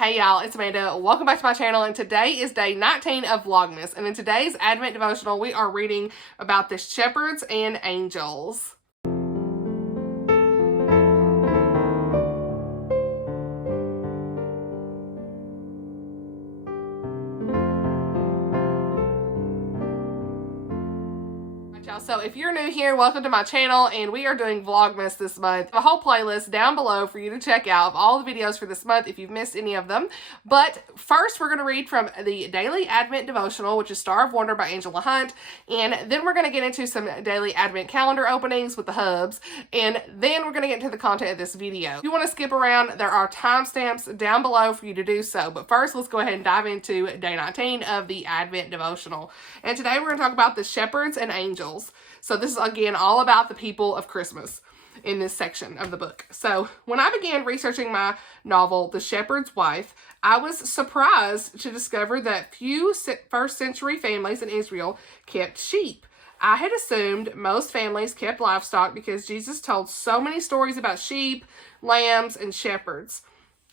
Hey y'all, it's Amanda. Welcome back to my channel, and today is day 19 of Vlogmas. And in today's Advent devotional, we are reading about the shepherds and angels. So if you're new here, welcome to my channel, and we are doing Vlogmas this month. I have a whole playlist down below for you to check out of all the videos for this month if you've missed any of them. But first, we're going to read from the Daily Advent Devotional, which is Star of Wonder by Angela Hunt, and then we're going to get into some daily Advent calendar openings with the HUBS, and then we're going to get into the content of this video. If you want to skip around, there are timestamps down below for you to do so. But first, let's go ahead and dive into day 19 of the Advent Devotional. And today we're going to talk about the shepherds and angels. So this is, again, all about the people of Christmas in this section of the book. So when I began researching my novel, The Shepherd's Wife, I was surprised to discover that few first century families in Israel kept sheep. I had assumed most families kept livestock because Jesus told so many stories about sheep, lambs, and shepherds.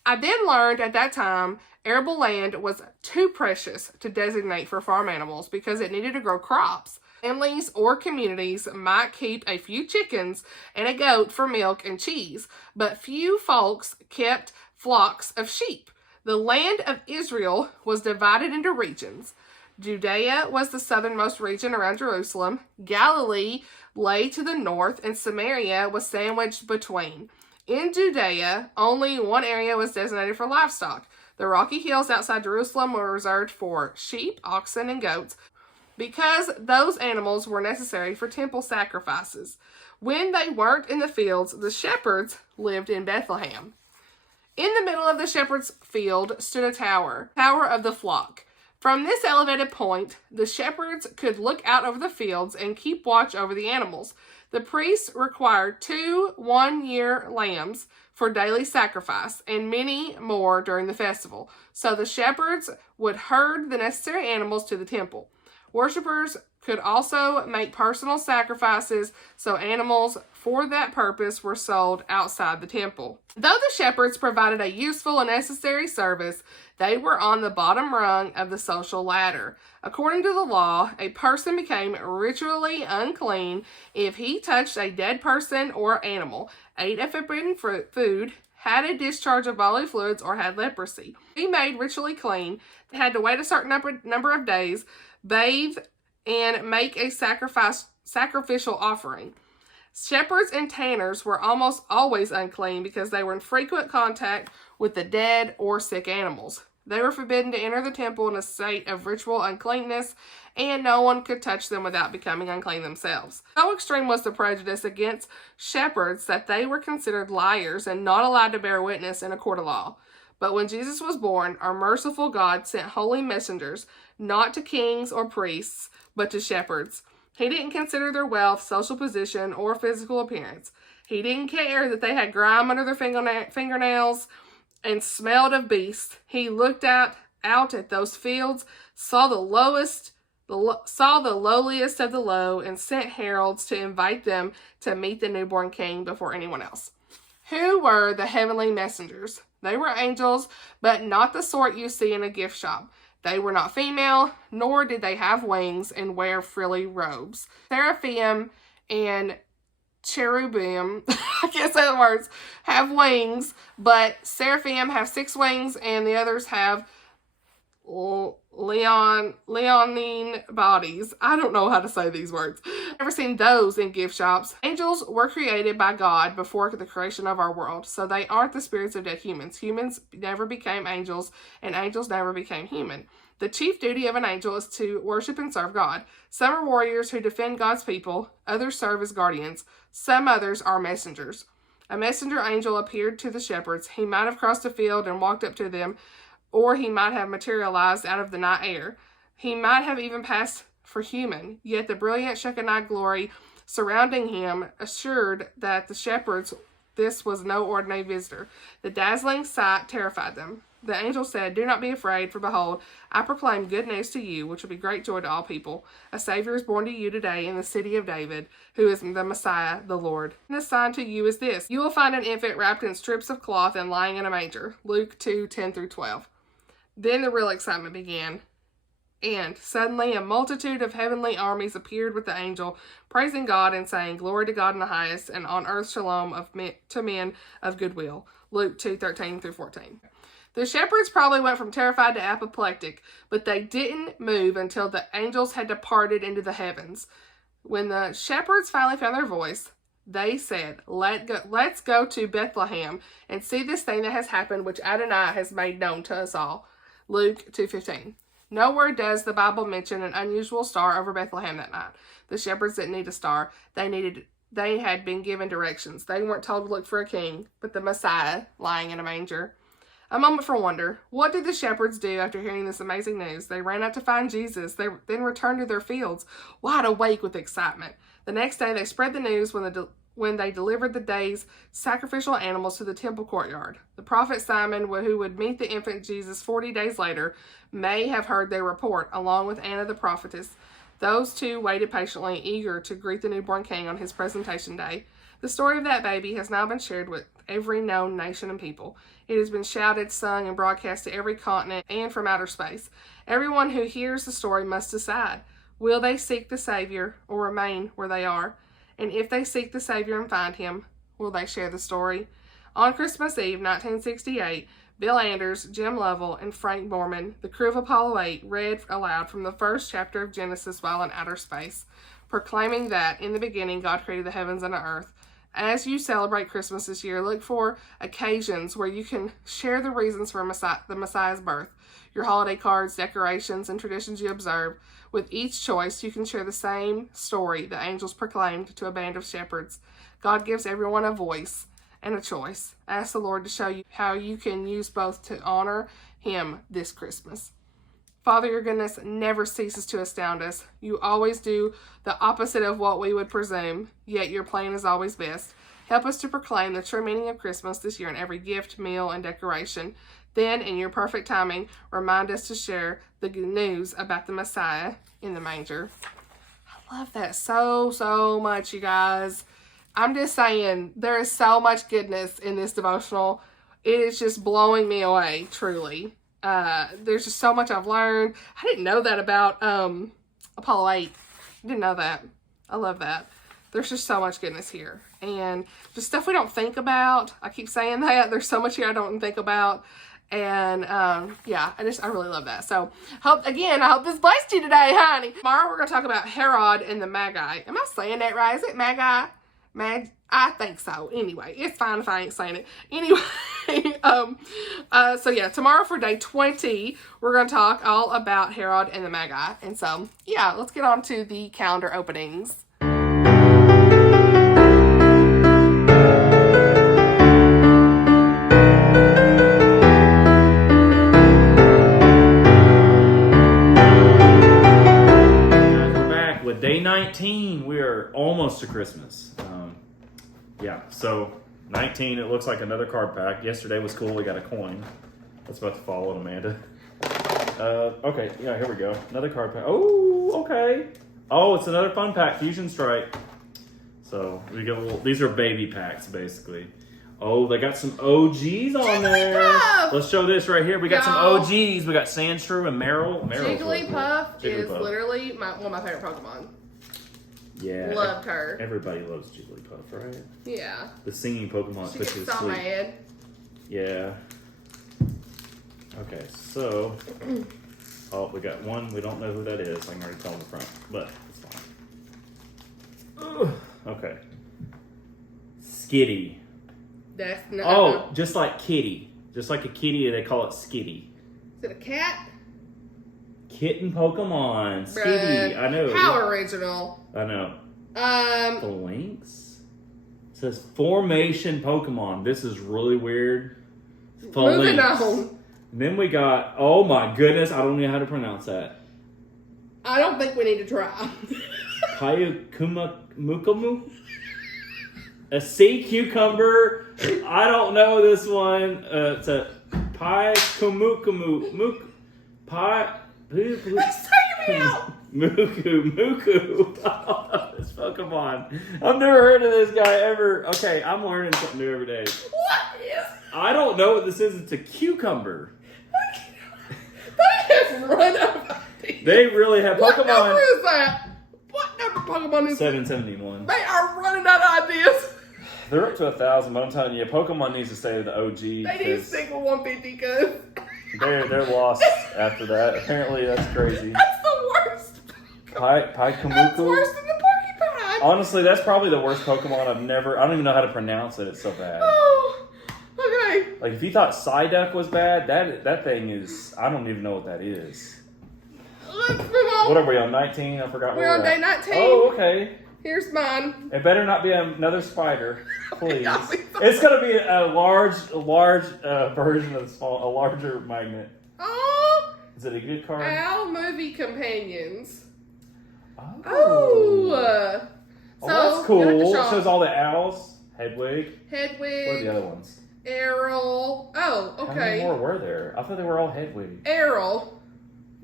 I then learned at that time arable land was too precious to designate for farm animals because it needed to grow crops. Families or communities might keep a few chickens and a goat for milk and cheese, but few folks kept flocks of sheep. The land of Israel was divided into regions. Judea was the southernmost region around Jerusalem. Galilee lay to the north, and Samaria was sandwiched between. In Judea, only one area was designated for livestock. The rocky hills outside Jerusalem were reserved for sheep, oxen, and goats, because those animals were necessary for temple sacrifices. When they weren't in the fields, the shepherds lived in Bethlehem. In the middle of the shepherd's field stood a tower of the flock. From this elevated point, the shepherds could look out over the fields and keep watch over the animals. The priests required 2 one-year lambs for daily sacrifice, and many more during the festival. So the shepherds would herd the necessary animals to the temple. Worshippers could also make personal sacrifices, so animals for that purpose were sold outside the temple. Though the shepherds provided a useful and necessary service, they were on the bottom rung of the social ladder. According to the law, a person became ritually unclean if he touched a dead person or animal, ate a forbidden food, had a discharge of bodily fluids, or had leprosy. To be made ritually clean, they had to wait a certain number of days, bathe, and make a sacrificial offering. Shepherds and tanners were almost always unclean because they were in frequent contact with the dead or sick animals. They were forbidden to enter the temple in a state of ritual uncleanness, and no one could touch them without becoming unclean themselves. So extreme was the prejudice against shepherds that they were considered liars and not allowed to bear witness in a court of law. But when Jesus was born, our merciful God sent holy messengers, not to kings or priests, but to shepherds. He didn't consider their wealth, social position, or physical appearance. He didn't care that they had grime under their fingernails and smelled of beasts. He looked out at those fields, saw the lowliest of the low, and sent heralds to invite them to meet the newborn king before anyone else. Who were the heavenly messengers? They were angels, but not the sort you see in a gift shop. They were not female, nor did they have wings and wear frilly robes. Seraphim and cherubim, I can't say the words, have wings, but seraphim have 6 wings, and the others have leonine bodies. I don't know how to say these words. I've never seen those in gift shops. Angels were created by God before the creation of our world, so they aren't the spirits of dead humans. Humans never became angels, and angels never became human. The chief duty of an angel is to worship and serve God. Some are warriors who defend God's people. Others serve as guardians. Some others are messengers. A messenger angel appeared to the shepherds. He might have crossed a field and walked up to them, or he might have materialized out of the night air. He might have even passed for human. Yet the brilliant Shekinah glory surrounding him assured that the shepherds this was no ordinary visitor. The dazzling sight terrified them. The angel said, "Do not be afraid, for behold, I proclaim good news to you, which will be great joy to all people. A Savior is born to you today in the city of David, who is the Messiah, the Lord. And the sign to you is this: you will find an infant wrapped in strips of cloth and lying in a manger." Luke 2:10-12. Then the real excitement began. And suddenly a multitude of heavenly armies appeared with the angel, praising God and saying, "Glory to God in the highest, and on earth shalom to men of goodwill." Luke 2:13-14. The shepherds probably went from terrified to apoplectic, but they didn't move until the angels had departed into the heavens. When the shepherds finally found their voice, they said, let's go to Bethlehem and see this thing that has happened, which Adonai has made known to us all. Luke 2:15. Nowhere does the Bible mention an unusual star over Bethlehem that night. The shepherds didn't need a star. They had been given directions. They weren't told to look for a king, but the Messiah lying in a manger. A moment for wonder. What did the shepherds do after hearing this amazing news? They ran out to find Jesus. They then returned to their fields, wide awake with excitement. The next day, they spread the news when they delivered the day's sacrificial animals to the temple courtyard. The prophet Simon, who would meet the infant Jesus 40 days later, may have heard their report, along with Anna the prophetess. Those two waited patiently, eager to greet the newborn king on his presentation day. The story of that baby has now been shared with every known nation and people. It has been shouted, sung, and broadcast to every continent and from outer space. Everyone who hears the story must decide. Will they seek the Savior or remain where they are? And if they seek the Savior and find him, will they share the story? On Christmas Eve, 1968, Bill Anders, Jim Lovell, and Frank Borman, the crew of Apollo 8, read aloud from the first chapter of Genesis while in outer space, proclaiming that, in the beginning, God created the heavens and the earth. As you celebrate Christmas this year, look for occasions where you can share the reasons for the Messiah's birth, your holiday cards, decorations, and traditions you observe. With each choice, you can share the same story the angels proclaimed to a band of shepherds. God gives everyone a voice and a choice. Ask the Lord to show you how you can use both to honor him this Christmas. Father, your goodness never ceases to astound us. You always do the opposite of what we would presume, yet your plan is always best. Help us to proclaim the true meaning of Christmas this year in every gift, meal, and decoration. Then, in your perfect timing, remind us to share the good news about the Messiah in the manger. I love that so much, you guys. I'm just saying, there is so much goodness in this devotional. It is just blowing me away, truly. There's just so much I've learned. I didn't know that about Apollo 8. I didn't know that. I love that. There's just so much goodness here. And just stuff we don't think about. I keep saying that. There's so much here I don't think about. And yeah, I really love that. So I hope this blessed you today, honey. Tomorrow we're going to talk about Herod and the Magi. Am I saying that right? Is it Magi? I think so. Anyway, it's fine if I ain't saying it. Anyway, so yeah, tomorrow for day 20, we're going to talk all about Herod and the Magi. And so, yeah, let's get on to the calendar openings. We're back with day 19. We are almost to Christmas. Yeah, so 19, it looks like another card pack. Yesterday was cool. We got a coin. That's about to fall on Amanda. Okay, yeah, here we go. Another card pack. Oh, okay. Oh, it's another fun pack, Fusion Strike. So we get a little. These are baby packs, basically. Oh, they got some OGs on there. Let's show this right here. We got some OGs. We got Sandshrew and Meryl. Jigglypuff is literally one of my favorite Pokemon. Yeah. Loved her. Everybody loves Jigglypuff, right? Yeah. The singing Pokemon She puts gets you to so sleep. mad. Yeah. Okay, so... Oh, we got one. We don't know who that is. I can already tell in the front, but it's fine. Ugh. Okay. Skitty. That's Oh, just like kitty. Just like a kitty, they call it Skitty. Is it a cat? Kitten Pokemon. Skitty. I know. How original. I know. Phalanx? It says Formation Pokemon. This is really weird. Phalanx. Moving on. And then we got, oh my goodness, I don't know how to pronounce that. I don't think we need to try. Hayakumukamu? A sea cucumber. I don't know this one. It's a pie kumukumu. Pie. Muku. This Pokemon. I've never heard of this guy ever. Okay, I'm learning something new every day. What is? I don't know what this is. It's a cucumber. They have run out of ideas. They really have What Pokemon. number is that? What number Pokemon is 771. They are running out of ideas. They're up to 1,000, but I'm telling you, Pokemon needs to stay with the OG. They need to stick with 150 because They're lost after that. Apparently, that's crazy. that's the worst. Pie That's Kumuku. worse than the porcupine. Honestly, that's probably the worst Pokemon I've never. I don't even know how to pronounce it. It's so bad. Oh, okay. Like if you thought Psyduck was bad, that thing is. I don't even know what that is. Let's move on. What are we on 19? I forgot. We're on day 19. Oh, okay. Here's mine. It better not be another spider, please. Yeah, It's gonna be a large version of the small, a larger magnet. Oh, Is it a good card? Owl movie companions. Oh. Oh. Oh, So, that's you have to cool. show It shows all the owls. Hedwig. Hedwig. What are the other ones? Errol. Oh, How many okay. more were there? I thought they were all Hedwig. Errol.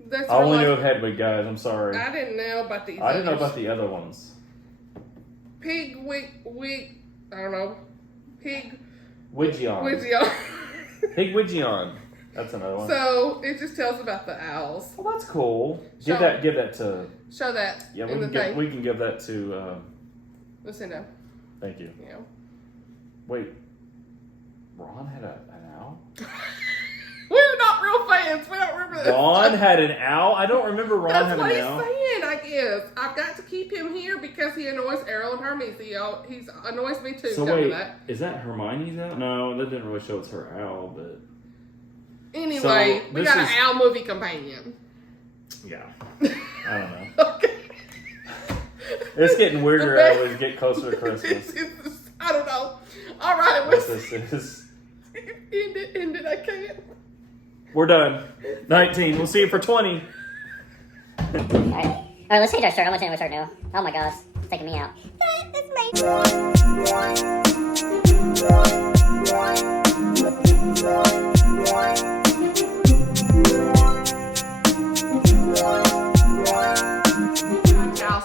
That's I only really- knew of Hedwig, guys. I'm sorry. I didn't know about these. I didn't know others. about the other ones. Pig wig. I don't know. Pig Widgeon. Wiggion. Pig Widgeon. That's another one. So it just tells about the owls. Well, that's cool. Show- Give that to. Show that Yeah, in the thing. we can give that to. Listen now. Thank you. You know. Wait, Ron had an owl. We're not real fans. We don't remember this. Ron had an owl. I don't remember Ron That's had what an he's owl. saying, I guess. I've got to keep him here because he annoys Errol and Hermes. He annoys me too. So Tell me wait, that. is that Hermione's owl? No, that didn't really show it's her owl, but Anyway, So, we this got is- an owl movie companion. yeah, I don't know. Okay. It's getting weirder The as we get closer to Christmas. I don't know. All right, What this is. end it. I can't. We're done. 19. We'll see you for 20. Alright, let's change our shirt. I'm gonna change my shirt now. Oh my gosh, it's taking me out.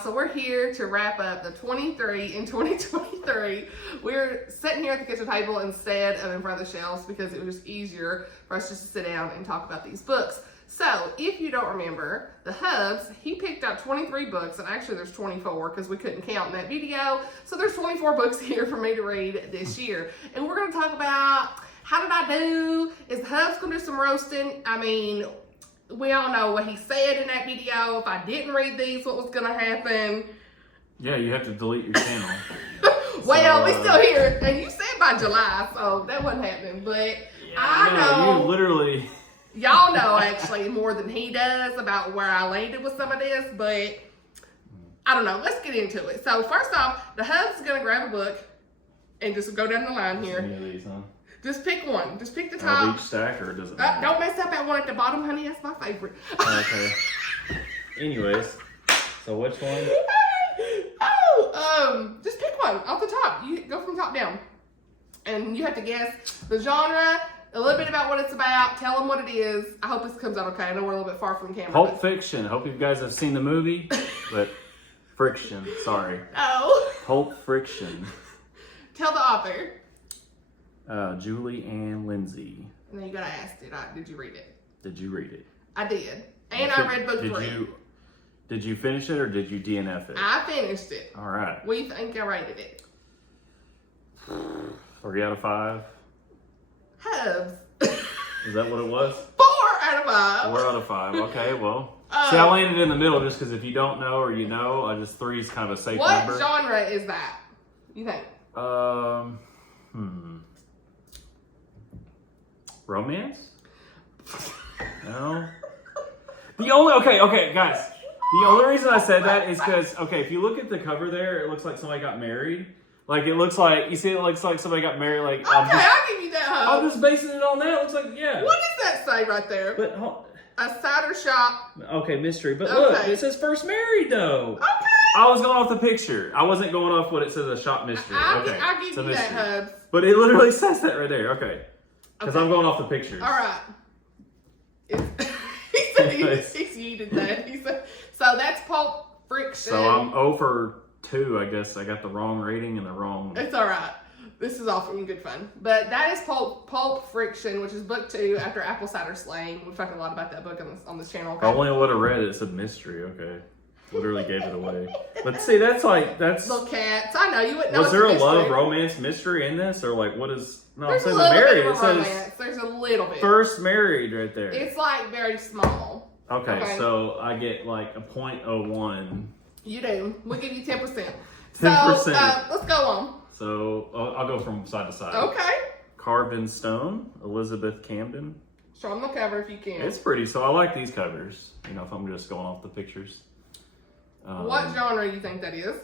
So we're here to wrap up the 23 in 2023. We're sitting here at the kitchen table instead of in front of the shelves because it was just easier for us just to sit down and talk about these books. So if you don't remember, the HUBS, he picked out 23 books, and actually there's 24 because we couldn't count in that video. So there's 24 books here for me to read this year. And we're going to talk about how did I do? Is the HUBS going to do some roasting? I mean, we all know what he said in that video. If I didn't read these, what was going to happen? Yeah, you have to delete your channel. Well, we still here. And you said by July, so that wasn't happening. But I know. You literally. Y'all know actually more than he does about where I landed with some of this, but I don't know. Let's get into it. So first off, the HUBS is going to grab a book and just go down the line here. Any of these, huh? Just pick one. Just pick the Of top. each stack, or does it matter? Don't mess up that one at the bottom, honey. That's my favorite. Okay. Anyways, so which one? Just pick one off the top. You go from top down. And you have to guess the genre, a little bit about what it's about, tell them what it is. I hope this comes out okay. I know we're a little bit far from camera. Pulp Fiction. Hope you guys have seen the movie, but Friction. Sorry. No. Pulp Friction. Tell the author. Julie and Lindsey. And then you gotta ask, did you read it? Did you read it? I did. And I read book 3. Did you finish it or did you DNF it? I finished it. All right. What do you think I rated it? 3 out of 5. HUBS. Is that what it was? 4 out of 5. 4 out of 5. Okay, well. See, I landed in the middle just because if you don't know or you know, I just 3 is kind of a safe What number. genre is that? You think? Romance? No. Okay, guys. The only reason I said that is because, okay, if you look at the cover there, it looks like somebody got married. Like, it looks like, you see, it looks like somebody got married. Like, Okay, I'll give you that, I'm HUBS. just basing it on that. It looks like, yeah. What does that say right there? But, A cider shop. okay, mystery. But look, Okay. it says first married, though. Okay. I was going off the picture. I wasn't going off what it says, a shop mystery. I'll Okay. give you that, Hubs. But it literally says that right there. Okay. Because I'm going off the pictures. All right. He said he did that. He said, so that's Pulp Friction. So I'm 0 for 2, I guess. I got the wrong rating and the wrong... It's all right. This is all from good fun. But that is Pulp Friction, which is book 2 after Apple Cider Slaying. We've talked a lot about that book on this channel. Okay? I only would have read it. It said mystery. Okay. Literally gave it away. But see, that's... Little cats. I know, you wouldn't know. Was there a love, romance, mystery in this? Or like, what is... No, there's I'm saying a little married. bit of It a says romance. There's a little bit. first married right there. It's like very small. Okay, so I get like a 0.01. You do. We'll give you 10%. 10%. So, let's go on. So I'll go from side to side. Okay. Carved in Stone, Elizabeth Camden. Show them the cover if you can. It's pretty, so I like these covers. You know, if I'm just going off the pictures. What genre do you think that is?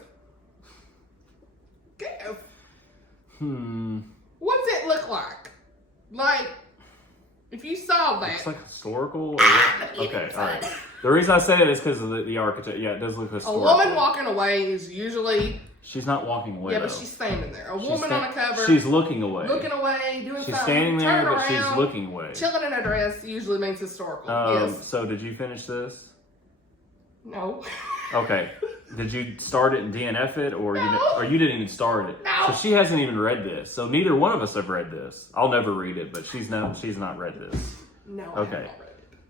Guess. What's it look like? Like, if you saw that. Looks like historical. Or what? Okay, all right. The reason I say it is because of the architect. Yeah, it does look historical. A woman walking away is usually... She's not walking away, Yeah, though. But she's standing there. A woman on a cover. She's looking away. Looking away, doing something. She's standing there, turning but around, she's looking away. Chilling in a dress usually means historical. Yes. So did you finish this? No. Okay. Did you start it and DNF it, or No. you didn't even start it? No. So she hasn't even read this. So neither one of us have read this. I'll never read it, but she's not read this. No. Okay.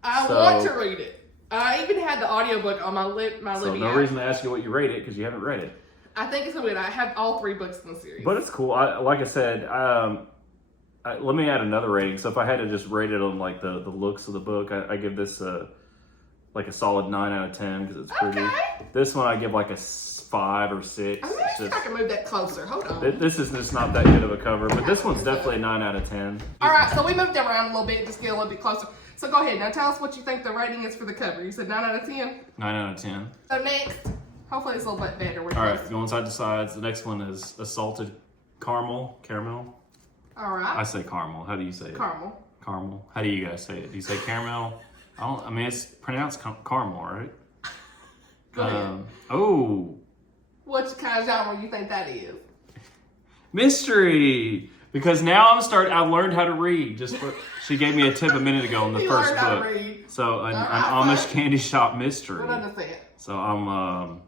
I want to read it. I even had the audiobook on my living no app. reason to ask you what you rate it because you haven't read it. I think it's good. I have all 3 books in the series. But it's cool. Like I said, let me add another rating. So if I had to just rate it on like the looks of the book, I give this like a solid 9 out of 10 because it's pretty. Okay. This one I give like a 5 or 6. I'm gonna see if I can move that closer. Hold on. This is just not that good of a cover, but this one's definitely a 9 out of 10. All right, so we moved them around a little bit, just get a little bit closer. So go ahead, now tell us what you think the rating is for the cover. You said 9 out of 10? 9 out of 10. So next, hopefully it's a little bit better. All right, going side to sides. The next one is Assaulted Caramel. All right. I say caramel. How do you say it? Caramel. Caramel. How do you guys say it? Do you say caramel? I mean, it's pronounced caramel, right? Go ahead. Oh. What kind of genre you think that is? Mystery. Because now I've learned how to read. She gave me a tip a minute ago in the first learned how book. to read. So an right, Amish candy shop mystery. What does it say? So I'm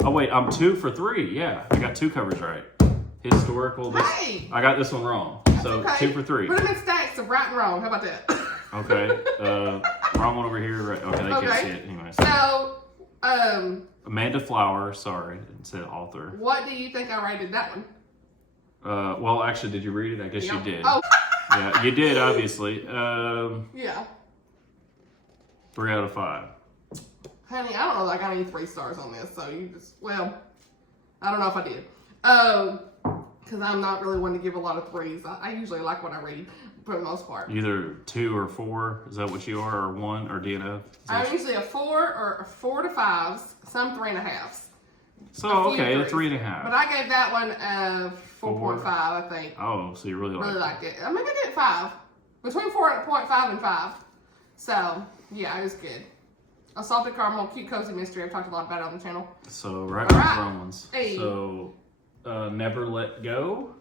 oh wait, I'm 2 for 3. Yeah, I got 2 covers right. Historical. Hey! I got this one wrong. So okay. 2 for 3. Put them in stacks of right and wrong. How about that? Okay. Wrong one over here. Right. Okay, they can't see it. Anyways. So, Amanda Flower. Sorry, it said author. what do you think I rated that one? Well, actually, did you read it? I guess you did. Oh. Yeah, you did, obviously. Yeah. 3 out of 5. Honey, I don't know that I got any 3 stars on this, so you just, well, I don't know if I did. Because I'm not really one to give a lot of 3s. I usually like what I read, for the most part. Either 2 or 4. Is that what you are? Or 1 or DNF? I'm usually a 4 or a 4 to 5s, some 3.5s. So, okay, a 3.5. But I gave that one a 4.5, I think. Oh, so you really liked it. I maybe I did 5. Between 4.5 and 5. So, yeah, it was good. Assaulted Caramel, cute, cozy mystery. I've talked a lot about it on the channel. So, right on the wrong ones. Hey. So, Never Let Go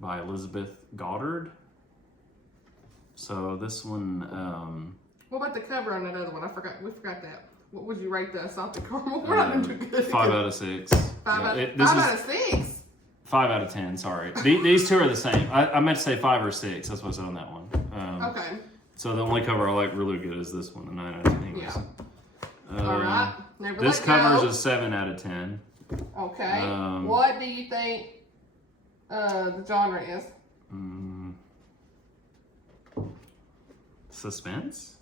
by Elizabeth Goddard. So, this one... what about the cover on that other one? We forgot that. What would you rate the Assaulted Caramel? We're not doing too good. 5 out of 6. 5 out of 6? 5 out of 10, sorry. These 2 are the same. I meant to say 5 or 6. That's what I said on that one. Okay. So the only cover I like really good is this one, a 9 out of 10. Anyways. Yeah. All right. This cover is a 7 out of 10. Okay. What do you think the genre is? Suspense?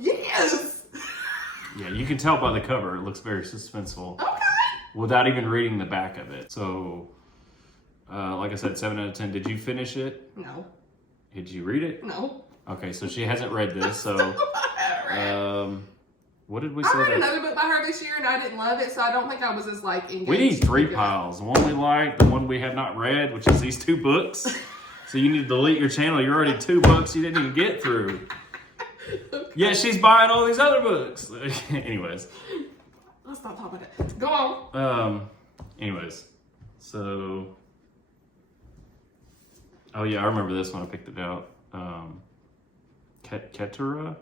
Yes! Yeah, you can tell by the cover. It looks very suspenseful. Okay. Without even reading the back of it. So, like I said, 7 out of 10. Did you finish it? No. Did you read it? No. Okay, so she hasn't read this. So, what did we say? I read another book by her this year and I didn't love it, so I don't think I was as engaged. We need 3 piles. The one we like, the one we have not read, which is these 2 books. So you need to delete your channel. You're already 2 books you didn't even get through. Yeah, she's buying all these other books. Anyways. Let's not talk about that. Go on. Anyways. So. Oh, yeah, I remember this when I picked it out. Keturah?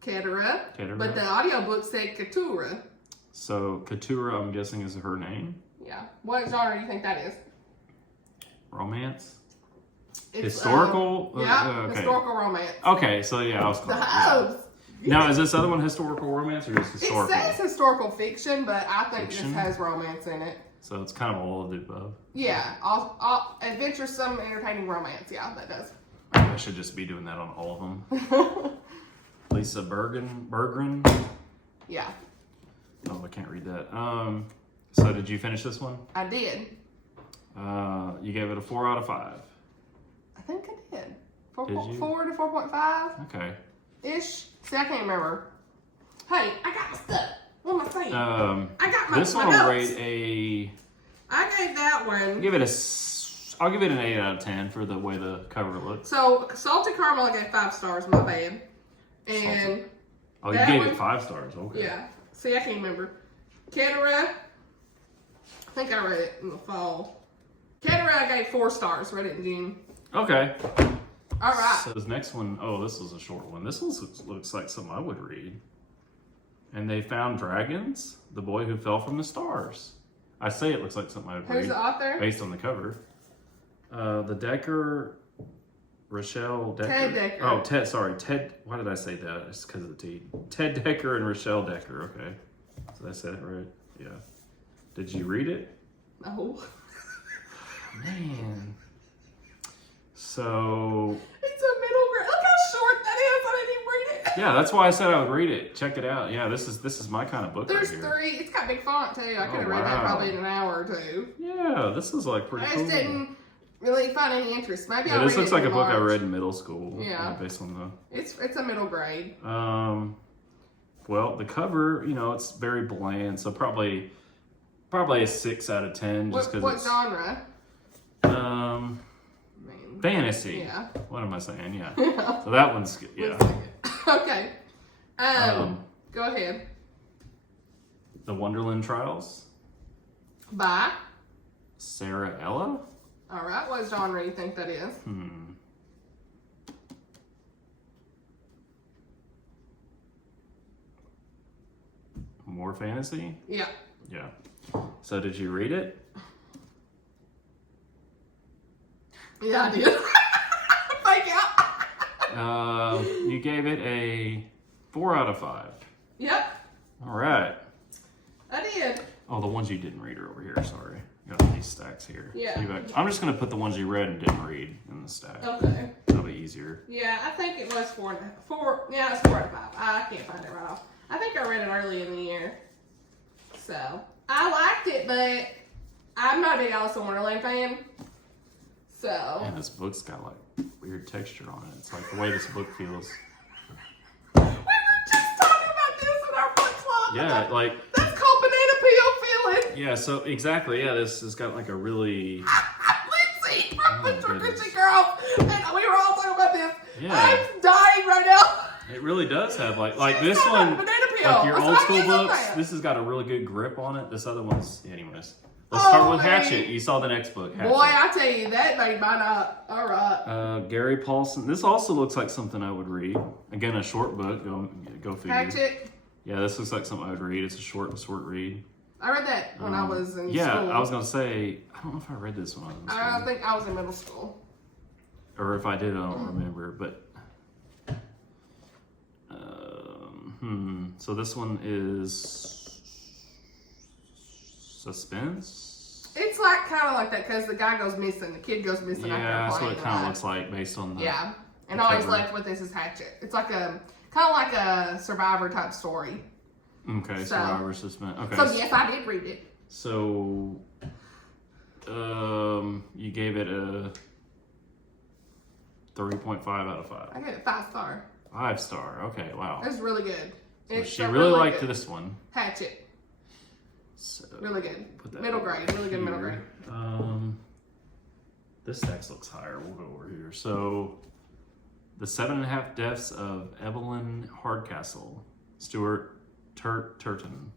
Keturah. Keturah. But the audiobook said Keturah. So, Keturah, I'm guessing, is her name? Yeah. What genre do you think that is? Romance? It's, historical? Okay. Historical romance. Okay, so yeah, I was close. The HUBS. Now, is this other one historical romance or just historical? It says historical fiction, but I think Fiction? this has romance in it. So it's kind of all of the above. Yeah. All adventuresome, entertaining romance. Yeah, that does. I should just be doing that on all of them. Lisa Bergran. Yeah. Oh, I can't read that. So did you finish this one? I did. You gave it a 4 out of 5. I think I did. Did you? 4 to 4.5 Okay. ish. See, I can't remember. Hey, I got my stuff. What am I saying? I got my This one notes. will rate a. I gave that one. I'll give it an 8 out of 10 for the way the cover looks. So salted caramel, I gave 5 stars. My bad. And Oh, you that gave one- it 5 stars. Okay. yeah. See, I can't remember. Keturah. I think I read it in the fall. Keturah, I gave 4 stars. Read it in June. Okay. All right. So this next one, oh, this was a short one. This one looks like something I would read. And they found dragons, the boy who fell from the stars. I say it looks like something I would read. Who's the author? Based on the cover. The Decker, Rochelle Decker. Ted Decker. Oh, Ted, sorry. Ted, why did I say that? It's because of the T. Ted Decker and Rochelle Decker, okay. Did I say it right? Yeah. Did you read it? No. Man. So... It's a middle grade. Look how short that is. I didn't even read it. Yeah, that's why I said I would read it. Check it out. Yeah, this is my kind of book There's right here. 3. It's got big font, too. I could have read that wow. probably in an hour or 2. Yeah, this is like pretty I cool. just didn't really find any interest. Maybe Yeah, I'll this read looks it like a in book I March. read in middle school. Yeah. Based on It's a middle grade. the well, the cover, it's very bland, so probably a 6 out of 10 just because What it's genre? fantasy. Yeah. What am I saying? Yeah. So that one's good. Yeah. Okay. Go ahead. The Wonderland Trials. Bye. Sara Ella. All right. What genre do you think that is? More fantasy? Yeah. Yeah. So did you read it? Yeah, I did. Thank you. You gave it a 4 out of 5. Yep. All right. I did. Oh, the ones you didn't read are over here. Sorry. Got these stacks here. Yeah. I'm just going to put the ones you read and didn't read in the stack. Okay. That'll be easier. Yeah, I think it was 4. Yeah, it's 4 out of 5. I can't find it right off. I think I read it early in the year. So, I liked it, but I'm not a big Alice in Wonderland fan. So. Man, this book's got like weird texture on it. It's like the way this book feels. We were just talking about this in our book club. Yeah, like. That's called banana peel feeling. Yeah, so exactly. Yeah, this has got like a really. Lindsey from the goodness. Christian Girl. And we were all talking about this. Yeah. I'm dying right now. It really does have like She's this got one. banana peel. Like your That's old what school I get on books. that. This has got a really good grip on it. This other one's. Anyways. Let's start with man. Hatchet. You saw the next book, Hatchet. Boy, I tell you, that made mine up. All right. Gary Paulsen. This also looks like something I would read. Again, a short book. Go figure. Hatchet. Yeah, this looks like something I would read. It's a short read. I read that when I was in Yeah, school. I was gonna say. I don't know if I read this when I was in school, I think I was in middle school. or if I did, I don't remember. But so this one is suspense. It's like kind of like that because the guy goes missing, the kid goes missing. Yeah, after that's what it playing kind of that. looks like based on the. Yeah, and the all he's cover. left with is his hatchet. It's like a kind of like a Survivor type story. Okay, So- Survivor suspense. Okay. So yes, I did read it. So, you gave it a 3.5 out of 5. I gave it 5 star. 5 star. Okay, wow. It's really good. So It's she a really liked good. this one. Hatchet. So, Really good. put that Middle over grade. Really good middle grade. here. This text looks higher. We'll go over here. So, The 7.5 Deaths of Evelyn Hardcastle. Stuart Turton.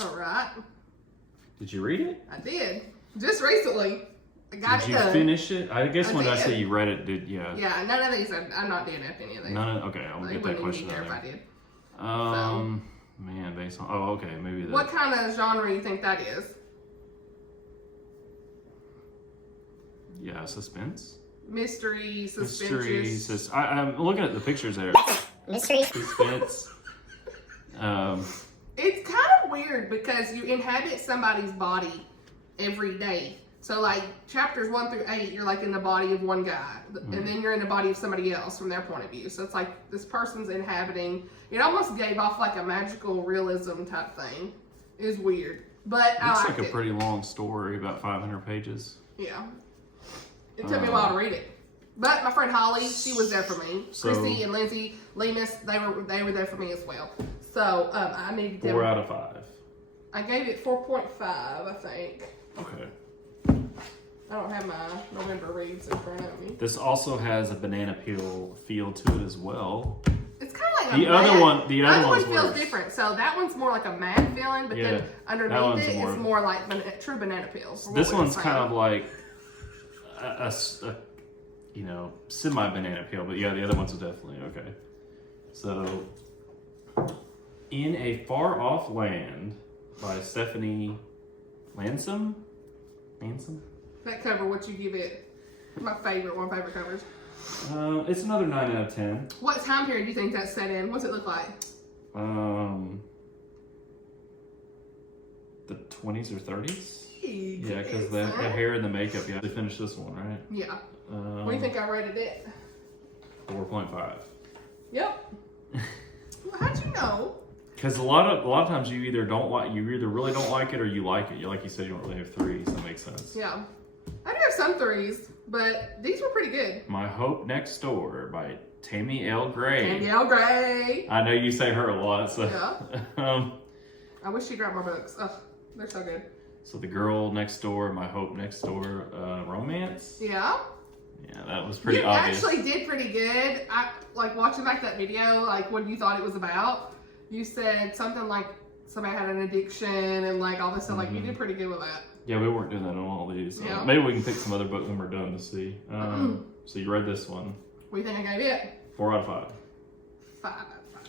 All right. Did you read it? I did. Just recently. I got Did it you done. finish it? I guess when I did. say you read it, yeah. Yeah, none of these, I'm not DNF any of these. Okay, I'll Like, get wouldn't that question even out care if I there. did. Man, based on, oh, okay, maybe that. What kind of genre do you think that is? Yeah, suspense? Mystery, Mystery, suspense. I'm looking at the pictures there. Mystery. Suspense. It's kind of weird because you inhabit somebody's body every day. So like chapters 1 through 8, you're like in the body of one guy, and then you're in the body of somebody else from their point of view. So it's like this person's inhabiting. It almost gave off like a magical realism type thing. It was weird, but I Looks liked like a it. pretty long story, about 500 pages. Yeah, it took me a while to read it. But my friend Holly, she was there for me. So- Christy and Lindsey, Lemus, they were there for me as well. So I needed them. 4 out of 5. I gave it 4.5, I think. Okay. I don't have my November reads in front of me. This also has a banana peel feel to it as well. It's kind of like The a other matte. one- the other one's feels worse. different. So that one's more like a matte feeling, but Yeah, then that underneath one's it, more- it's more like true banana peels. from This what we were one's kind saying. of like a semi banana peel, but yeah, the other one's definitely okay. So, In a Far Off Land by Stephanie Landsem. That cover, what you give it? My favorite, one of my favorite covers. It's another 9 out of 10. What time period do you think that's set in? What's it look like? The 20s or 30s? Jeez, Yeah, because the hair and the makeup. Yeah, they finished this one, right? Yeah. What do you think I rated it? 4.5. Yep. Well, how'd you know? Because a lot of times you either really don't like it or you like it. Like you said, you don't really have 3s. That makes sense. Yeah. I do have some 3s, but these were pretty good. My Hope Next Door by Tammy L. Gray. Danielle Gray. I know you say her a lot, so. Yeah. I wish she grabbed my books. Ugh, they're so good. So The Girl Next Door, My Hope Next Door, romance. Yeah. Yeah, that was pretty you obvious. actually did pretty good. I like watching back that video, like what you thought it was about. You said something like somebody had an addiction and like all this stuff. Like you did pretty good with that. Yeah, we weren't doing that on all these. So Yeah. maybe we can pick some other book when we're done to see. So you read this one. What do you think I gave it? 4 out of 5. 5 out of 5.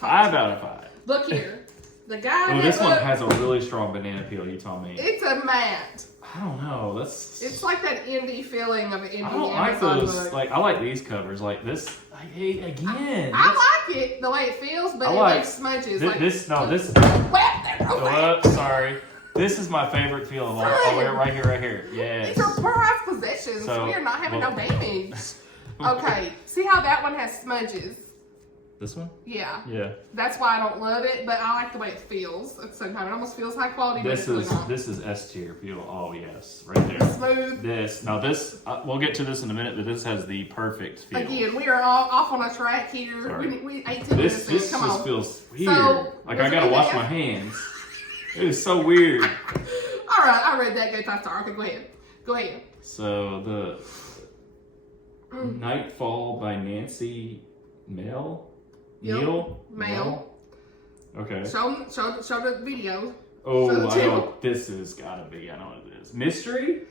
5 out of 5. Look here. The guy Oh, that this one looked- has a really strong banana peel, you told me. It's a matte. I don't know. It's like that indie feeling of an indie I don't like Amazon those. book. Like, I like these covers. Like this. I hate again. I like it the way it feels, but I it like- makes smudges. This. Well, Sorry. This is my favorite feel of all. Oh, right here. Yes. these are prized possessions. So, We are not having well- no damage. Okay, see how that one has smudges? This one? Yeah. Yeah. That's why I don't love it, but I like the way it feels at the same time. It almost feels high quality, but it's really not. This is S tier feel. Oh yes, right there. Smooth. This we'll get to this in a minute, but this has the perfect feel. Again, we are all off on a track here. Sorry. We 18 This minutes in. just Come on. feels weird. So, like was I it gotta really wash bad? my hands. It is so weird. All right, I read that. Go 5-star. Okay, go ahead. So the Nightfall by Nancy Mel. Yep. Neil. Mel. Okay. Show the video. Oh, show the I channel. know this is gotta be. I know what it is. Mystery.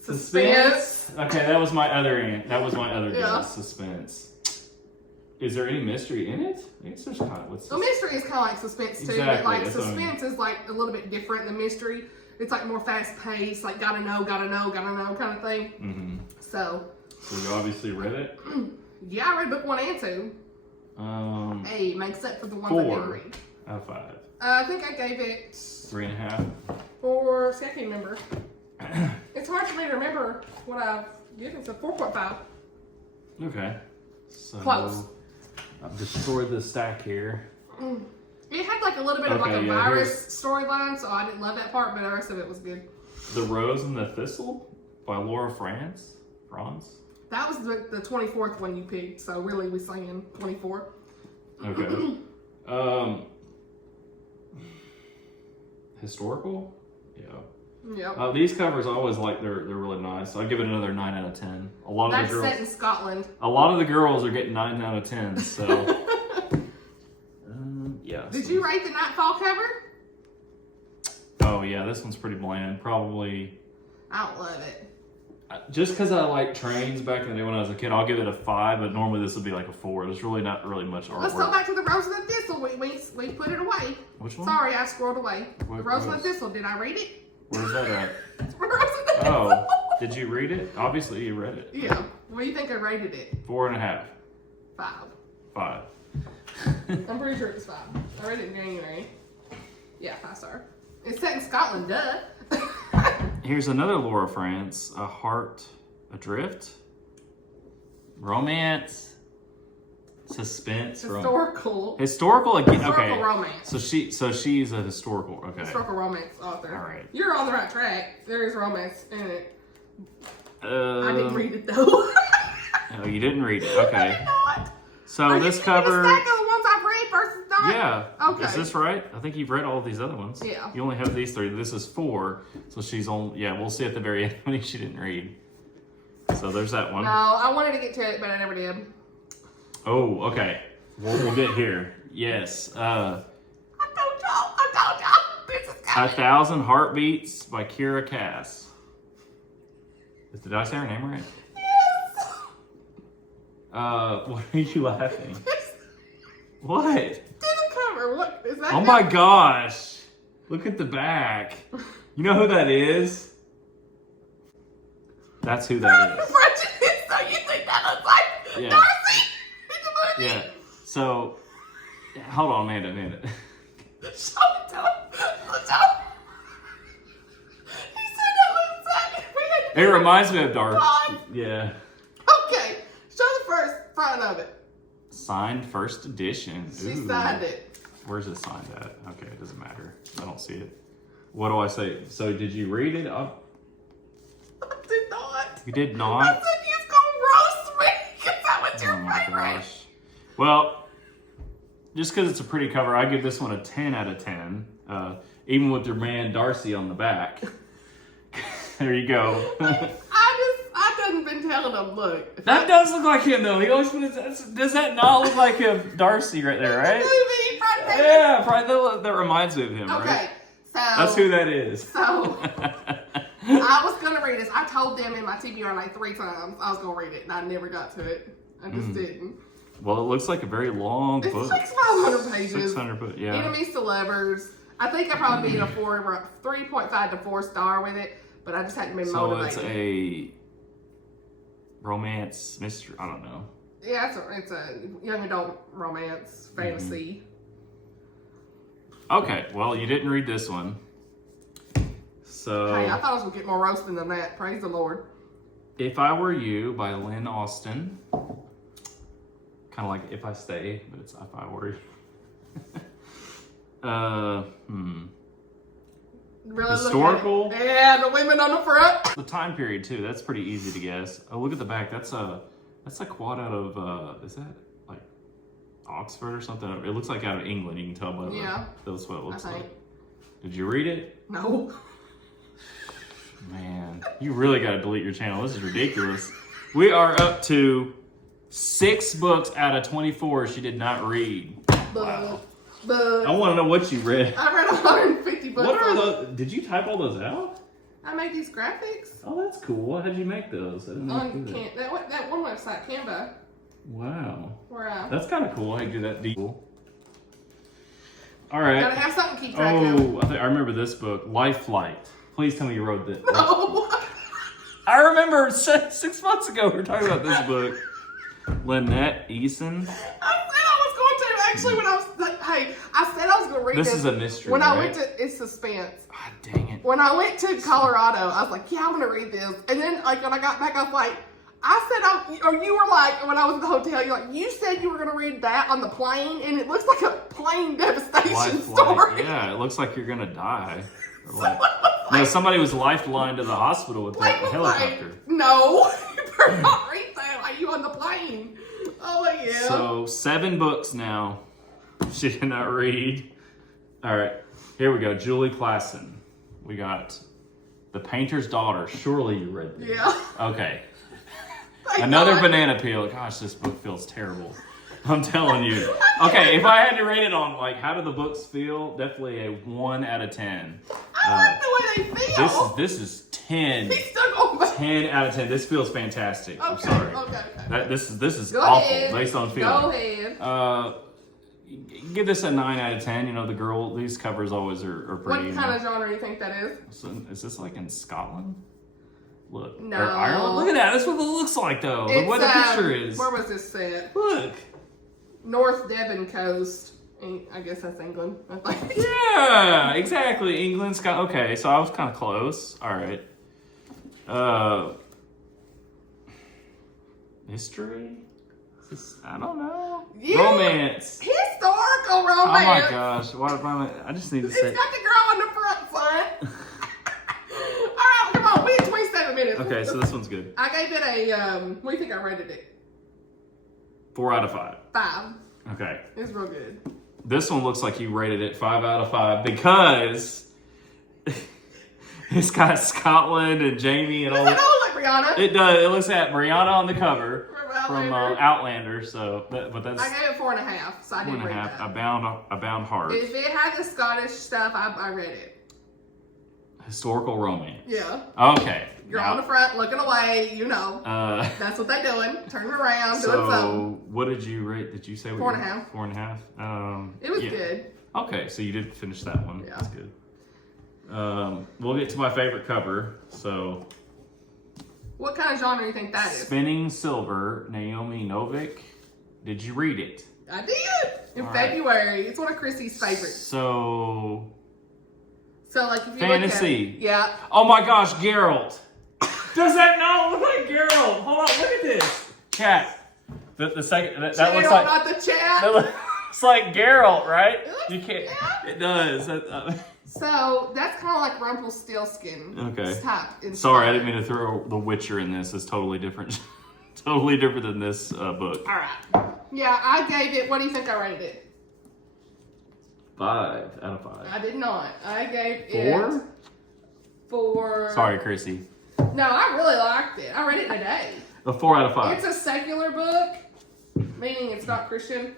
Suspense. Okay, that was my other Yeah. guess. Suspense. Is there any mystery in it? I guess there's kind of what's. Well, mystery is kind of like suspense too, Exactly, but like that's what I mean. suspense is like a little bit different than mystery. It's like more fast paced, like gotta know kind of thing. Mm-hmm. So you obviously read it. yeah, I read book 1 and 2. Hey, makes up for the ones I 4 didn't read. out of 5. I think I gave it 3.5. 4. See, I can't remember. It's hard for me to remember what I've given. So 4.5. Okay. So Close. I've destroyed the stack here. It had like a little bit of like Okay, a yeah, virus storyline, so I didn't love that part, but the rest of it was good. The Rose and the Thistle by Laura Frantz. That was the 24th one you picked, so really we saying 24. Okay. Historical? Yeah. Yep. These covers I always like. They're really nice. So I give it another 9 out of 10. A lot of That's the girls. set in Scotland. A lot of the girls are getting 9 out of 10. So. Yeah. Did you rate the Nightfall cover? Oh yeah, this one's pretty bland. Probably. I don't love it. Just because I like trains back in the day when I was a kid, I'll give it a 5. But normally this would be like a 4. There's really not really much artwork. Let's go back to the Rose and the Thistle. We put it away. Which one? Sorry, I scrolled away. What, the Rose and the Thistle. Did I read it? Where's that at? It's Rose and the Thistle. Oh, did you read it? Obviously you read it. Yeah. What do you think I rated it? 4.5. 5. 5. I'm pretty sure it was 5. I read it in January. Yeah, 5 star. It's set in Scotland, duh. Here's another Laura France. A Heart Adrift. Romance. Suspense. Historical. Historical again. Historical Okay. romance. So she's a historical. Okay. Historical romance author. All right. You're on the right track. There is romance in it. I didn't Uh, read it though. oh, you didn't read it. I Okay. did not. So Are this you keeping cover. a stack of the ones I've read versus not? Yeah. Okay. Is this right? I think you've read all of these other ones. Yeah. You only have these 3. This is 4. So she's on. Yeah, we'll see at the very end how many she didn't read. So there's that one. No, I wanted to get to it, but I never did. Oh, okay. We'll get here. Yes. I told y'all. This is coming. 1,000 Heartbeats by Keturah Cass. Did I say her name right? Yes. What are you laughing? What? Did it cover? What is that? Oh my gosh. Look at the back. You know who that is? That's who that is. Prejudice. So you think that looks like Yeah. Darcy? It's a movie. Yeah. So, hold on, Amanda. Show it to him. He said that looks like It reminds me of Dark. God. Yeah. Okay. Show the first front of it. Signed first edition. She Ooh. signed it. Where's it signed at? Okay, it doesn't matter. I don't see it. What do I say? So, did you read it? I did not. You did I not? said he's gonna roast me. Is that what Oh your my favorite? gosh. Well, just because it's a pretty cover, I give this one a 10 out of 10. Even with your man Darcy on the back. There you go. I done been telling him, look. That does look like him, though. He always put his, does that not look like him? Darcy right there, right? Movie, front page. Yeah, probably that reminds me of him, Okay, right? so. That's who that is. So, I was going to read this. I told them in my TBR like 3 times I was going to read it, and I never got to it. I just didn't. Well, it looks like a very long It's book. like 500 pages. 600 book, yeah. Enemies to lovers. I think I'd probably be in a 3.5 to 4 star with it, but I just hadn't been So motivated. it's a romance mystery. I don't know. Yeah, it's a young adult romance fantasy. Okay, well, you didn't read this one. So, Hey, I thought I was going to get more roasting than that. Praise the Lord. If I Were You by Lynn Austin. Kind of like If I Stay, but it's If I Were You. Really Historical? look at it. Yeah, the women on the front. The time period, too. That's pretty easy to guess. Oh, look at the back. That's a quad out of, is that like Oxford or something? It looks like out of England. You can tell by that's what it looks I think. like. Did you read it? No. Man, you really got to delete your channel. This is ridiculous. We are up to 6 books out of 24 she did not read. Wow. I want to know what you read. I read 150 books. What are those? Did you type all those out? I make these graphics Oh, that's cool. How'd you make those? I didn't know you on could do that. that one website, Canva, Wow. where That's kind of cool. I can do that deep. All right. gotta have something to keep track of. Oh, I remember this book, Life Flight. Please tell me you wrote that. No. I remember 6 months ago we were talking about this book. Lynette Eason. I said I was going to. Actually, when I was like, hey, I said I was going to read this. This is a mystery, When I right? went to, it's suspense. Ah, dang it. When I went to Colorado, I was like, yeah, I'm going to read this. And then, like, when I got back, I was like, or you were like, when I was in the hotel, you're like, you said you were going to read that on the plane, and it looks like a plane devastation Life story. Flight. Yeah, it looks like you're going to die. Or like, no, somebody was lifelined to the hospital with that helicopter. No, you better not read that. Are you on the plane? Oh, yeah. So 7 books now. She did not read. All right, here we go. Julie Klassen. We got The Painter's Daughter. Surely you read this. Yeah. Okay. Another banana peel. Gosh, this book feels terrible. I'm telling you. Okay, if I had to rate it on, like, how do the books feel? Definitely a 1 out of 10. I like the way they feel. This is 10. He's still going back. 10 out of 10. This feels fantastic. I'm Okay, sorry. okay. This is Go awful ahead. based on feeling. Go ahead. Give this a 9 out of 10. You know, the girl, these covers always are pretty. What kind of genre do you think that is? So, is this like in Scotland? Look. No. Or Ireland? Look at that. That's what it looks like, though. Look what the picture is. Where was this set? Look. North Devon coast. I guess that's England. I think. Yeah, exactly. England, Scotland. Okay, so I was kind of close. All right. History? I don't know. Romance. Historical romance. Oh my gosh. I just need to say. It's got the girl on the front side. All right, come on. We had 27 minutes. Okay, so this one's good. I gave it a, what do you think I rated it? 4 out of 5. 5. Okay. It's real good. This one looks like you rated it 5 out of 5 because it's got Scotland and Jamie and all Does it that. look like Rihanna? It does. It looks at Rihanna on the cover from Outlander. Outlander. So, but that's I gave it 4.5, so I didn't rate 4.5. that. I bound hard. If it had the Scottish stuff, I read it. Historical romance. Yeah. Okay. You're now, on the front, looking away, you know. That's what they're doing. Turning around, doing something. So, what did you rate? Did you say 4.5. 4.5? It was good. Okay, so you did finish that one. Yeah. That's good. We'll get to my favorite cover. So, What kind of genre do you think that is? Spinning Silver, Naomi Novik. Did you read it? I did. In All right. February. It's one of Chrissy's favorites. So, like, if you fantasy. look at it, yeah. Oh my gosh, Geralt. Does that not look like Geralt? Hold on, look at this. Chat. The second, that looks like. Not the chat. That looks like Geralt, right? It looks- You can't. yeah. It does. So, that's kind of like Rumpelstiltskin. Okay. Type Sorry, I didn't mean to throw The Witcher in this. It's totally different. Totally different than this book. All right. Yeah, I gave it, what do you think I rated it? 5 out of 5. I did not. I gave 4? it 4. Sorry, Chrissy. No, I really liked it. I read it in a day. A 4 out of 5. It's a secular book, meaning it's not Christian.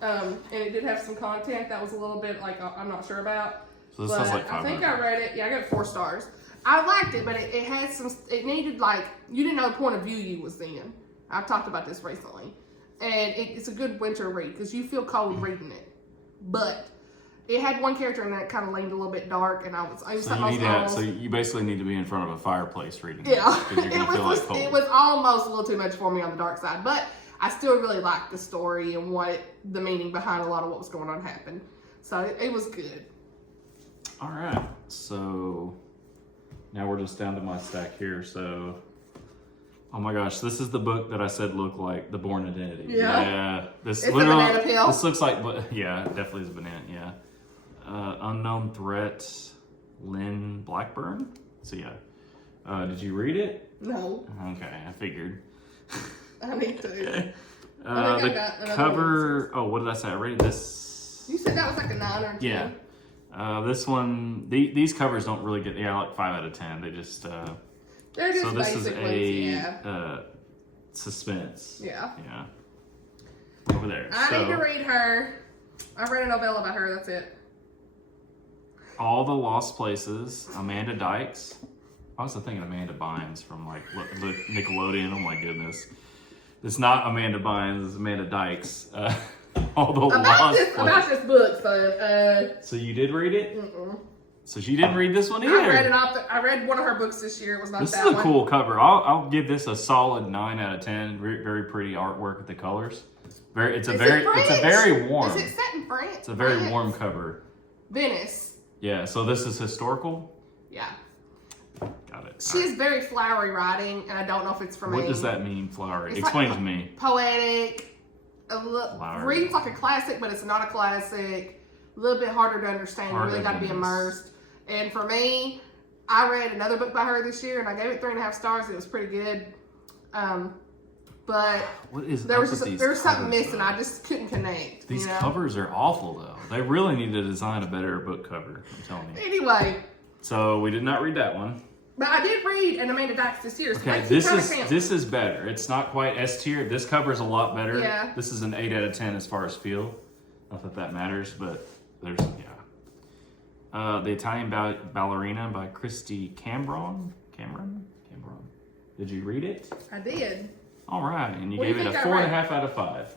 And it did have some content that was a little bit like I'm not sure about. So this but sounds like 5. I think I read it. Yeah, I gave it 4 stars. I liked it, but it had some. It needed like you didn't know the point of view you was in. I've talked about this recently, and it's a good winter read because you feel cold reading it. But it had one character in that kind of leaned a little bit dark, and I was So you basically need to be in front of a fireplace reading. Yeah, Because you're gonna feel like cold. it was almost a little too much for me on the dark side, but I still really liked the story and what the meaning behind a lot of what was going on happened. So it was good. All right, so now we're just down to my stack here. So, oh my gosh, this is the book that I said looked like The Bourne Identity. Yeah. This It's a banana peel. This looks like, yeah, it definitely is a banana. Yeah. Unknown Threat, Lynn Blackburn. So yeah, did you read it? No, Okay, I figured. I need to. Okay. I think I The got another cover. Oh, what did I say? I rated this. You said that was like a 9 or 10. Yeah. This one, these covers don't really get, like 5 out of 10. They just, They're just so this is basic a ones, suspense. yeah. Yeah. Over there. I need to read her. I read a novella about her, that's it. All the Lost Places, Amanda Dykes. I was thinking Amanda Bynes from like Nickelodeon. Oh my goodness. It's not Amanda Bynes, it's Amanda Dykes. All the Lost Places. About this book, so, So you did read it? mm-mm. So she didn't read this one either. I read one of her books this year. It was not This that is a one. cool cover. I'll give this a solid 9 out of 10. Very pretty artwork with the colors. It's a very warm. Is it set in France? It's a very warm cover. Venice. Yeah. So this is historical. Yeah. Got it. She has very flowery writing, and I don't know if it's for me. What does that mean, flowery? It's Explain like to me. Poetic. Flowery. Reads like a classic, but it's not a classic. A little bit harder to understand. You really got to be immersed. And for me, I read another book by her this year, and I gave it 3.5 stars. It was pretty good. But What is there was up with these there was something covers, missing. though? I just couldn't connect. These you know? covers are awful, though. They really need to design a better book cover. I'm telling you. Anyway, So we did not read that one. But I did read an Amanda Dykes this year. So Okay, this is better. It's not quite S tier. This cover's a lot better. Yeah. This is an 8 out of 10 as far as feel. Not that that matters, but there's The Italian Ballerina by Christy Cameron. Did you read it? I did. All right, and you What do gave you it a think I 4.5 out of 5.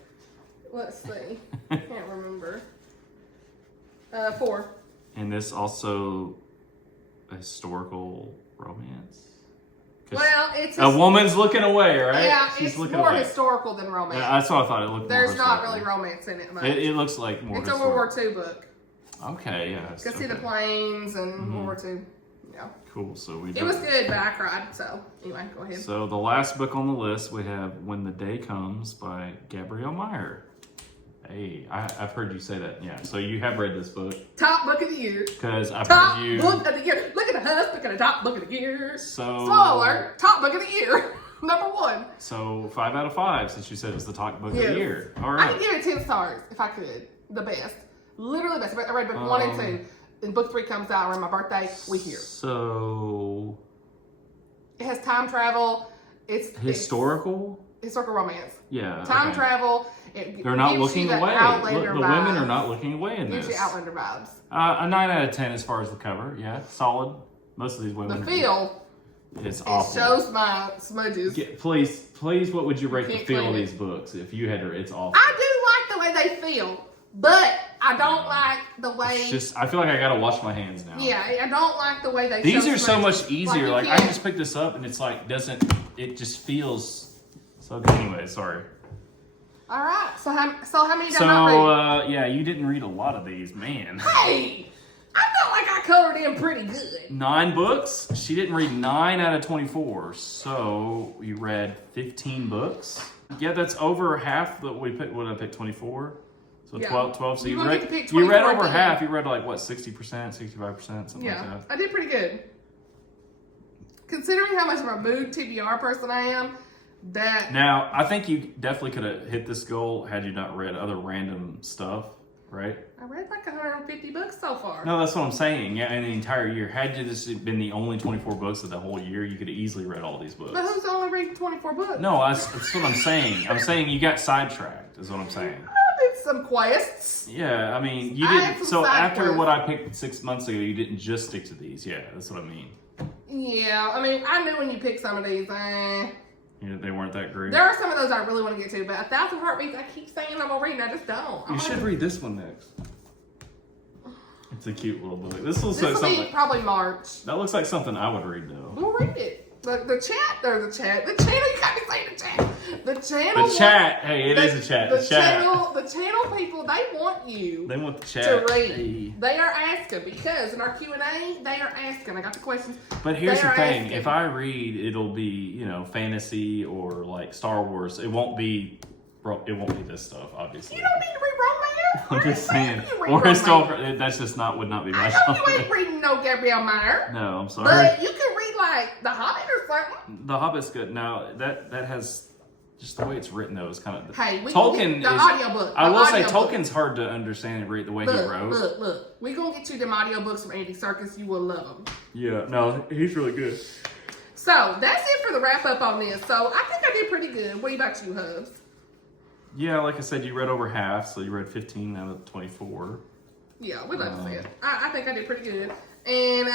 Let's see. Can't remember. 4. And this also a historical romance. Well, it's a woman's looking away, right? Yeah, She's it's looking more away. historical than romance. That's what I thought. It looked. There's more not historical. really romance in it much. It looks like more. It's a World War II book. Okay, yeah. You can see the planes and World War II. Yeah. Cool. So It was good, but I cried. So anyway, go ahead. So the last book on the list we have "When the Day Comes" by Gabrielle Meyer. Hey, I've heard you say that. Yeah. So you have read this book. Top book of the year. Because I've Top heard you. book of the year. Look at the HUBS book of the top book of the year. So. Spoiler. Top book of the year. Number 1. So 5 out of 5 since you said it was the top book of Yes. the year. All I right. could give it 10 stars if I could. The best. Literally best. I read book 1 and 2. And book 3 comes out around my birthday. We here. So. It has time travel. It's Historical? historical romance. Yeah. Time okay. travel. They're not looking away. Outlander The vibes. women are not looking away in Gives this. you Outlander vibes. A 9 out of 10 as far as the cover. Yeah, solid. Most of these women. The feel. It's It awful. shows my smudges. Please, what would you rate the Can't feel of claim it. these books if you had to? It's awful. I do like the way they feel, but I don't like the way. It's just, I feel like I gotta wash my hands now. Yeah, I don't like the way they. These show are so smudges. much easier. you Like I can't- just picked this up and it's like it just feels so good. Anyway, sorry. All right. So how many did I not read? Yeah, you didn't read a lot of these, man. Hey, I felt like I colored in pretty good. 9 books. She didn't read 9 out of 24. So you read 15 books. Yeah, that's over half that we picked. What I picked 24. So Yeah. 12. So You you gonna read. get to pick You read 24 over again. half. You read like what 60%, 65%, something Yeah, like that. I did pretty good. Considering how much of a mood TBR person I am, that Now I think you definitely could have hit this goal had you not read other random stuff, right? I read like 150 books so far. No, that's what I'm saying. Yeah, in the entire year, had this been the only 24 books of the whole year, you could have easily read all these books. But who's only reading 24 books? No, that's what I'm saying. I'm saying you got sidetracked, is what I'm saying. I did some quests. Yeah, I mean, you I had didn't. some So side after quests. what I picked 6 months ago, you didn't just stick to these. Yeah, that's what I mean. Yeah, I mean, I knew when you picked some of these, You know, they weren't that great. there are some of those I really want to get to, but 1,000 Heartbeats, I keep saying I'm gonna read, and I just don't. You should read this one next. It's a cute little book. This looks This like will something. be probably March. That looks like something I would read though. We'll read it. The channel, you got me saying the chat. The channel. The chat. Hey, it is a chat. The chat. The channel people, they want you They want the to chat. read. Hey. They are asking because in our Q&A, they are asking. I got the questions. But here's They the are thing: asking. if I read, it'll be fantasy or like Star Wars. It won't be. It won't be this stuff, obviously. You don't need to read romance. I'm just saying. You read Or romance. historical. That's just would not be my I know you genre. ain't reading no Gabrielle Meyer. No, I'm sorry. But you can read like The Hobbit or something. The Hobbit's good. Now that has just the way it's written though is kind of. Hey, we Tolkien can get the is. audiobook. I The will say audiobook. Tolkien's hard to understand and read the way he wrote. Look. We're going to get you them audiobooks from Andy Serkis. You will love them. Yeah, no, he's really good. So, that's it for the wrap up on this. So, I think I did pretty good. What about you, HUBS? Yeah, like I said, you read over half, so you read 15 out of 24. Yeah, we love to see it. I think I did pretty good. And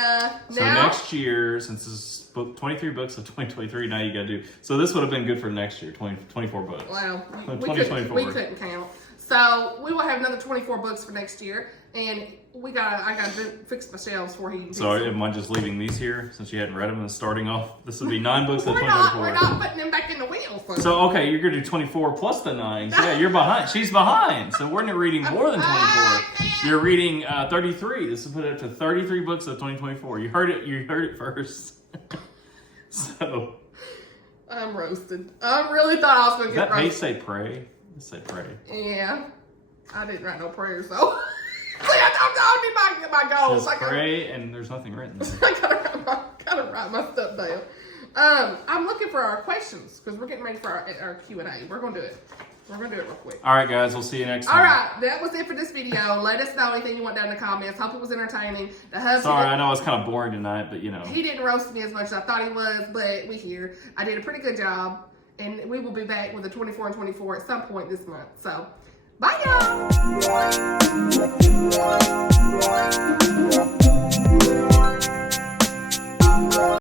So now, next year, since this is 23 books of 2023, now you got to do. So this would have been good for next year, 24 books. well, we 2024. couldn't count. So we will have another 24 books for next year, and I gotta fix my shelves before he. So am I just leaving these here since you hadn't read them and starting off? This would be 9 books of We're 2024. not putting them back in the wheel. So okay, you're gonna do 24 plus the 9. Yeah, you're behind. She's behind. So we're not reading more than 24. You're reading 33. This will put it up to 33 books of 2024. You heard it. You heard it first. So. I'm roasted. I really thought I was gonna Does get that page roasted. say pray? It say pray. Yeah, I didn't write no prayers though. See, I don't my It goals. says I gotta, pray, and there's nothing written there. I gotta write my stuff down. I'm looking for our questions because we're getting ready for our Q&A. We're gonna do it. We're going to do it real quick. All right, guys. We'll see you next time. All right. That was it for this video. Let us know anything you want down in the comments. Hope it was entertaining. The hubs. Sorry, I know it's kind of boring tonight, but you know. He didn't roast me as much as I thought he was, but we here. I did a pretty good job. And we will be back with a 24 and 24 at some point this month. So, bye, y'all.